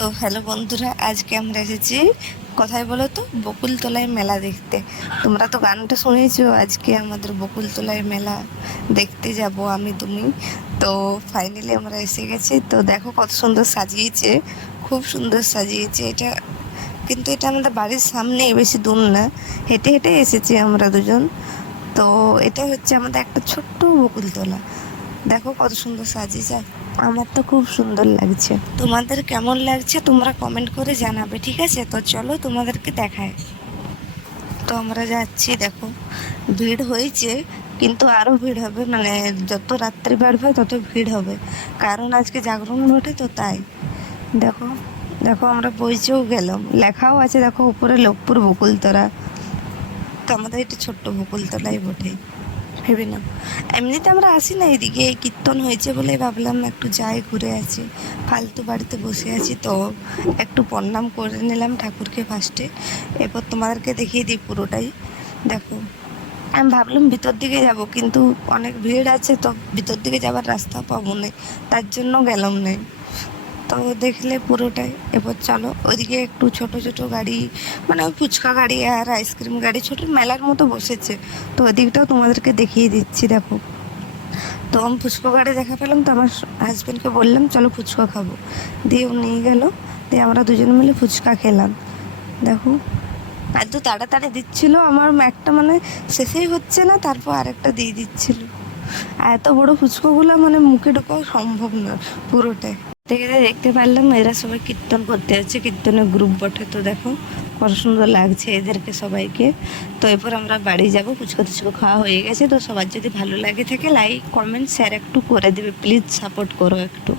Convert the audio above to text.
তো হ্যালো বন্ধুরা, আজকে আমরা এসেছি কোথায় বলো তো, বকুলতলায় মেলা দেখতে। তোমরা তো গানটা শুনেছো, আজকে আমাদের বকুলতলায় মেলা দেখতে যাব আমি তুমি। তো ফাইনালি আমরা এসে গেছি। তো দেখো কত সুন্দর সাজিয়েছে, খুব সুন্দর সাজিয়েছে এটা। কিন্তু এটা আমাদের বাড়ির সামনে, বেশি দূর না, হেঁটে হেঁটে এসেছি আমরা দুজন। তো এটা হচ্ছে আমাদের একটা ছোট্ট বকুলতলা। দেখো কত সুন্দর সাজিয়েছে, আমার তো খুব সুন্দর লাগছে। তোমাদের কেমন লাগছে তোমরা কমেন্ট করে জানাবে, ঠিক আছে? তো চলো তোমাদেরকে দেখায়। তো আমরা যাচ্ছি, দেখো ভিড় হয়েছে, কিন্তু আরও ভিড় হবে, মানে যত রাত্রি বাড়বে তত ভিড় হবে, কারণ আজকে জাগরণ ওঠে তো তাই। দেখো দেখো আমরা পৌঁছেও গেলাম, লেখাও আছে দেখো উপরে লোকপুর বকুলতলা। তো আমাদের এটা ছোট্ট বকুলতলাই বটে, ভেবে না। এমনিতে আমরা আসি না এদিকে, এই কীর্তন হয়েছে বলে ভাবলাম একটু যাই, ঘুরে আছি। ফালতু বাড়িতে বসে আছি তো একটু প্রণাম করে নিলাম ঠাকুরকে ফার্স্টে, এরপর তোমাদেরকে দেখিয়ে দিই পুরোটাই। দেখো আমি ভাবলাম ভিতর দিকে যাব, কিন্তু অনেক ভিড় আছে, তো ভিতর দিকে যাবার রাস্তা পাবো না, তার জন্য গেলাম না। তো দেখলে পুরোটাই। এবার চলো ওইদিকে একটু ছোট ছোট গাড়ি, মানে ওই ফুচকা গাড়ি আর আইসক্রিম গাড়ি, ছোট মেলার মতো বসেছে, তো ওইদিকটাও তোমাদেরকে দেখিয়ে দিচ্ছি। দেখো, তো আমি ফুচকা গাড়ি দেখা পেলাম, তো আমার হাজব্যান্ডকে বললাম চলো ফুচকা খাবো, দিয়ে ও নিয়ে গেলো, দিয়ে আমরা দুজন মিলে ফুচকা খেলাম। দেখো এত তাড়াতাড়ি দিচ্ছিল, আমার একটা মানে শেষেই হচ্ছে না, তারপর আরেকটা দিয়ে দিচ্ছিল। আর এত বড় ফুচকাগুলো মানে মুখে ঢোকাও সম্ভব না পুরোটাই। থেকে দেখতে পারলাম এরা সবাই কীর্তন করতে যাচ্ছে, কীর্তনের গ্রুপ বটে। তো দেখো কত সুন্দর লাগছে এদেরকে সবাইকে। তো এরপর আমরা বাড়ি যাব, ফুচকা টুচকা খাওয়া হয়ে গেছে। তো সবার যদি ভালো লাগে থাকে লাইক কমেন্ট শেয়ার একটু করে দেবে, প্লিজ সাপোর্ট করো একটু।